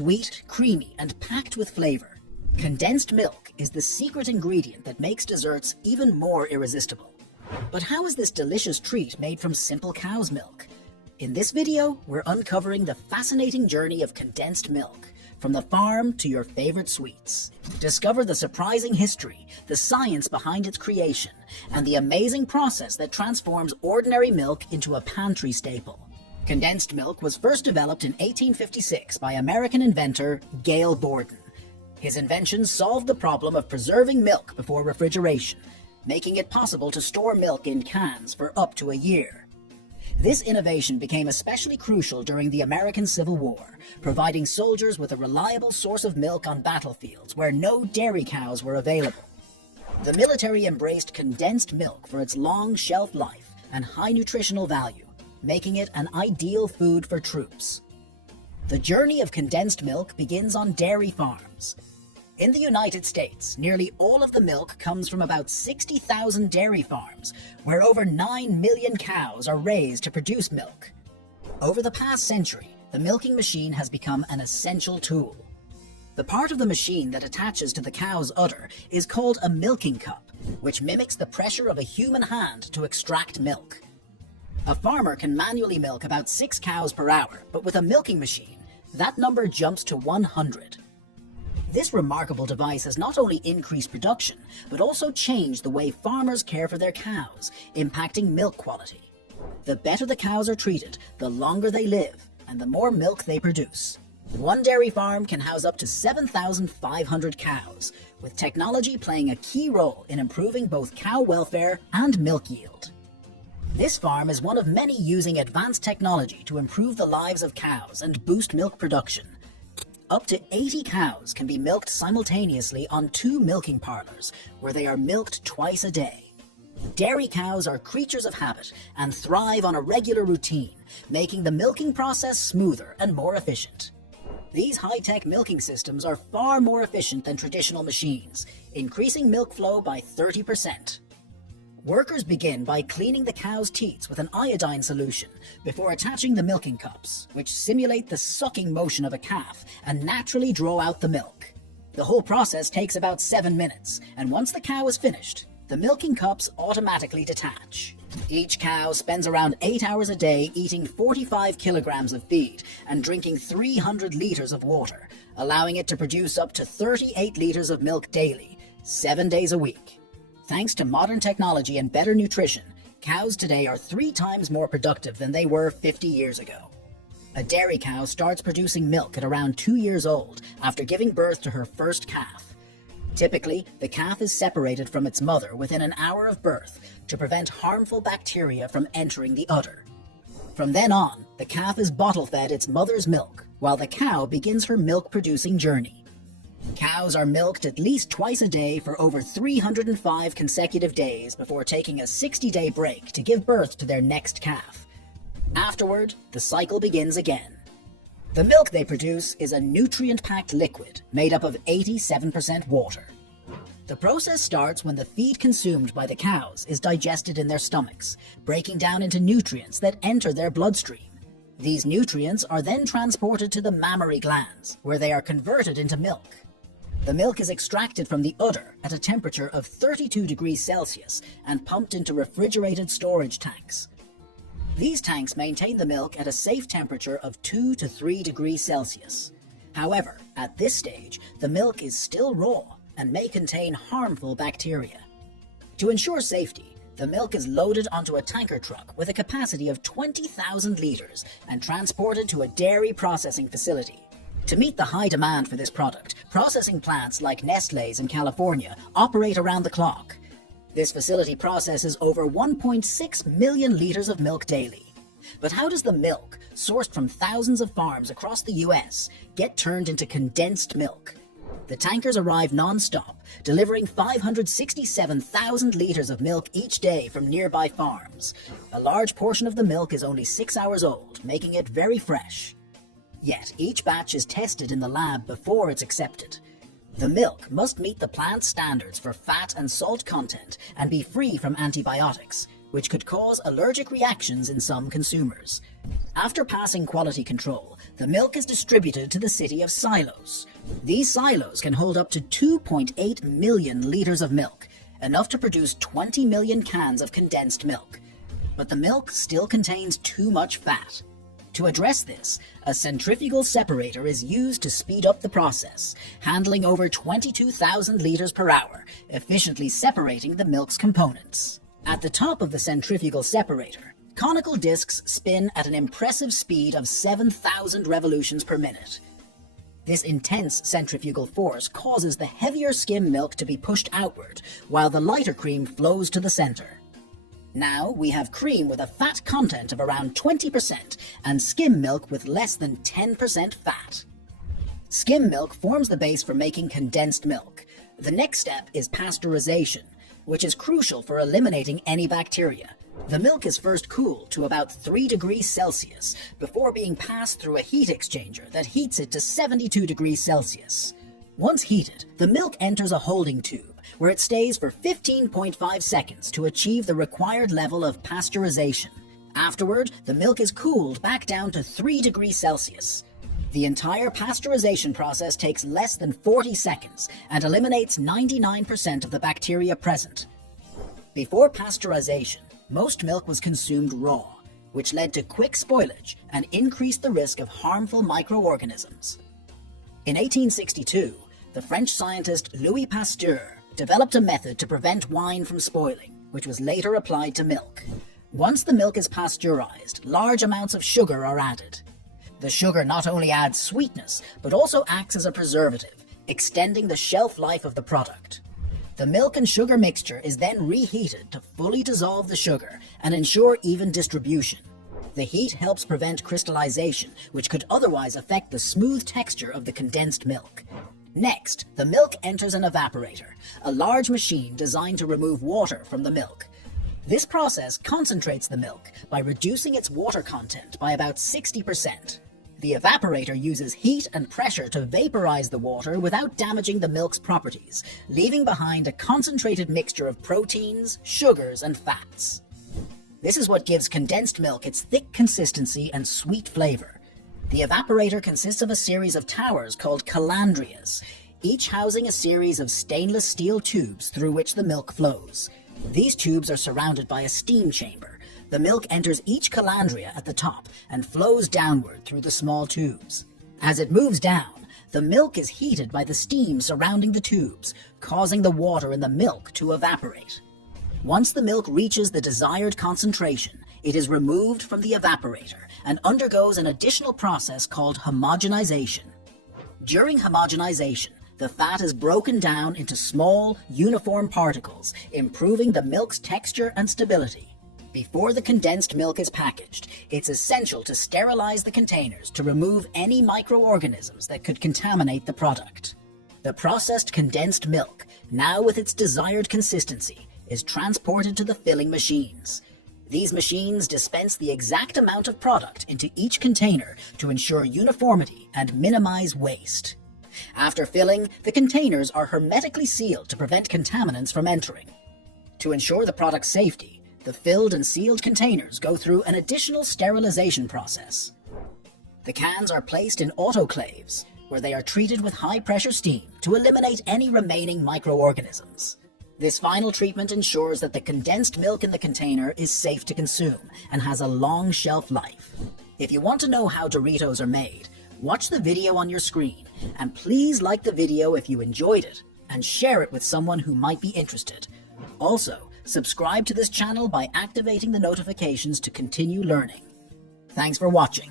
Sweet, creamy, and packed with flavor, condensed milk is the secret ingredient that makes desserts even more irresistible. But how is this delicious treat made from simple cow's milk? In this video, we're uncovering the fascinating journey of condensed milk, from the farm to your favorite sweets. Discover the surprising history, the science behind its creation, and the amazing process that transforms ordinary milk into a pantry staple. Condensed milk was first developed in 1856 by American inventor Gale Borden. His invention solved the problem of preserving milk before refrigeration, making it possible to store milk in cans for up to a year. This innovation became especially crucial during the American Civil War, providing soldiers with a reliable source of milk on battlefields where no dairy cows were available. The military embraced condensed milk for its long shelf life and high nutritional value, making it an ideal food for troops. The journey of condensed milk begins on dairy farms. In the United States, nearly all of the milk comes from about 60,000 dairy farms, where over 9 million cows are raised to produce milk. Over the past century, the milking machine has become an essential tool. The part of the machine that attaches to the cow's udder is called a milking cup, which mimics the pressure of a human hand to extract milk. A farmer can manually milk about 6 cows per hour, but with a milking machine, that number jumps to 100. This remarkable device has not only increased production, but also changed the way farmers care for their cows, impacting milk quality. The better the cows are treated, the longer they live, and the more milk they produce. One dairy farm can house up to 7,500 cows, with technology playing a key role in improving both cow welfare and milk yield. This farm is one of many using advanced technology to improve the lives of cows and boost milk production. Up to 80 cows can be milked simultaneously on 2 milking parlors, where they are milked twice a day. Dairy cows are creatures of habit and thrive on a regular routine, making the milking process smoother and more efficient. These high-tech milking systems are far more efficient than traditional machines, increasing milk flow by 30%. Workers begin by cleaning the cow's teats with an iodine solution before attaching the milking cups, which simulate the sucking motion of a calf and naturally draw out the milk. The whole process takes about 7 minutes, and once the cow is finished, the milking cups automatically detach. Each cow spends around 8 hours a day eating 45 kilograms of feed and drinking 300 liters of water, allowing it to produce up to 38 liters of milk daily, 7 days a week. Thanks to modern technology and better nutrition, cows today are 3 times more productive than they were 50 years ago. A dairy cow starts producing milk at around 2 years old after giving birth to her first calf. Typically, the calf is separated from its mother within an hour of birth to prevent harmful bacteria from entering the udder. From then on, the calf is bottle-fed its mother's milk, while the cow begins her milk-producing journey. Cows are milked at least twice a day for over 305 consecutive days before taking a 60-day break to give birth to their next calf. Afterward, the cycle begins again. The milk they produce is a nutrient-packed liquid made up of 87% water. The process starts when the feed consumed by the cows is digested in their stomachs, breaking down into nutrients that enter their bloodstream. These nutrients are then transported to the mammary glands, where they are converted into milk. The milk is extracted from the udder at a temperature of 32 degrees Celsius and pumped into refrigerated storage tanks. These tanks maintain the milk at a safe temperature of 2 to 3 degrees Celsius. However, at this stage, the milk is still raw and may contain harmful bacteria. To ensure safety, the milk is loaded onto a tanker truck with a capacity of 20,000 liters and transported to a dairy processing facility. To meet the high demand for this product, processing plants like Nestlé's in California operate around the clock. This facility processes over 1.6 million liters of milk daily. But how does the milk, sourced from thousands of farms across the US, get turned into condensed milk? The tankers arrive non-stop, delivering 567,000 liters of milk each day from nearby farms. A large portion of the milk is only 6 hours old, making it very fresh. Yet each batch is tested in the lab before it's accepted. The milk must meet the plant standards for fat and salt content and be free from antibiotics, which could cause allergic reactions in some consumers. After passing quality control, the milk is distributed to the city of silos. These silos can hold up to 2.8 million liters of milk, enough to produce 20 million cans of condensed milk. But the milk still contains too much fat. To address this, a centrifugal separator is used to speed up the process, handling over 22,000 liters per hour, efficiently separating the milk's components. At the top of the centrifugal separator, conical discs spin at an impressive speed of 7,000 revolutions per minute. This intense centrifugal force causes the heavier skim milk to be pushed outward, while the lighter cream flows to the center. Now we have cream with a fat content of around 20% and skim milk with less than 10% fat. Skim milk forms the base for making condensed milk. The next step is pasteurization, which is crucial for eliminating any bacteria. The milk is first cooled to about 3 degrees Celsius before being passed through a heat exchanger that heats it to 72 degrees Celsius. Once heated, the milk enters a holding tube, where it stays for 15.5 seconds to achieve the required level of pasteurization. Afterward, the milk is cooled back down to 3 degrees Celsius. The entire pasteurization process takes less than 40 seconds and eliminates 99% of the bacteria present. Before pasteurization, most milk was consumed raw, which led to quick spoilage and increased the risk of harmful microorganisms. In 1862, the French scientist Louis Pasteur developed a method to prevent wine from spoiling, which was later applied to milk. Once the milk is pasteurized, large amounts of sugar are added. The sugar not only adds sweetness, but also acts as a preservative, extending the shelf life of the product. The milk and sugar mixture is then reheated to fully dissolve the sugar and ensure even distribution. The heat helps prevent crystallization, which could otherwise affect the smooth texture of the condensed milk. Next, the milk enters an evaporator, a large machine designed to remove water from the milk. This process concentrates the milk by reducing its water content by about 60%. The evaporator uses heat and pressure to vaporize the water without damaging the milk's properties, leaving behind a concentrated mixture of proteins, sugars, and fats. This is what gives condensed milk its thick consistency and sweet flavor. The evaporator consists of a series of towers called calandrias, each housing a series of stainless steel tubes through which the milk flows. These tubes are surrounded by a steam chamber. The milk enters each calandria at the top and flows downward through the small tubes. As it moves down, the milk is heated by the steam surrounding the tubes, causing the water in the milk to evaporate. Once the milk reaches the desired concentration, it is removed from the evaporator and undergoes an additional process called homogenization. During homogenization, the fat is broken down into small, uniform particles, improving the milk's texture and stability. Before the condensed milk is packaged, it's essential to sterilize the containers to remove any microorganisms that could contaminate the product. The processed condensed milk, now with its desired consistency, is transported to the filling machines. These machines dispense the exact amount of product into each container to ensure uniformity and minimize waste. After filling, the containers are hermetically sealed to prevent contaminants from entering. To ensure the product's safety, the filled and sealed containers go through an additional sterilization process. The cans are placed in autoclaves, where they are treated with high-pressure steam to eliminate any remaining microorganisms. This final treatment ensures that the condensed milk in the container is safe to consume and has a long shelf life. If you want to know how Doritos are made, watch the video on your screen, and please like the video if you enjoyed it, and share it with someone who might be interested. Also, subscribe to this channel by activating the notifications to continue learning. Thanks for watching.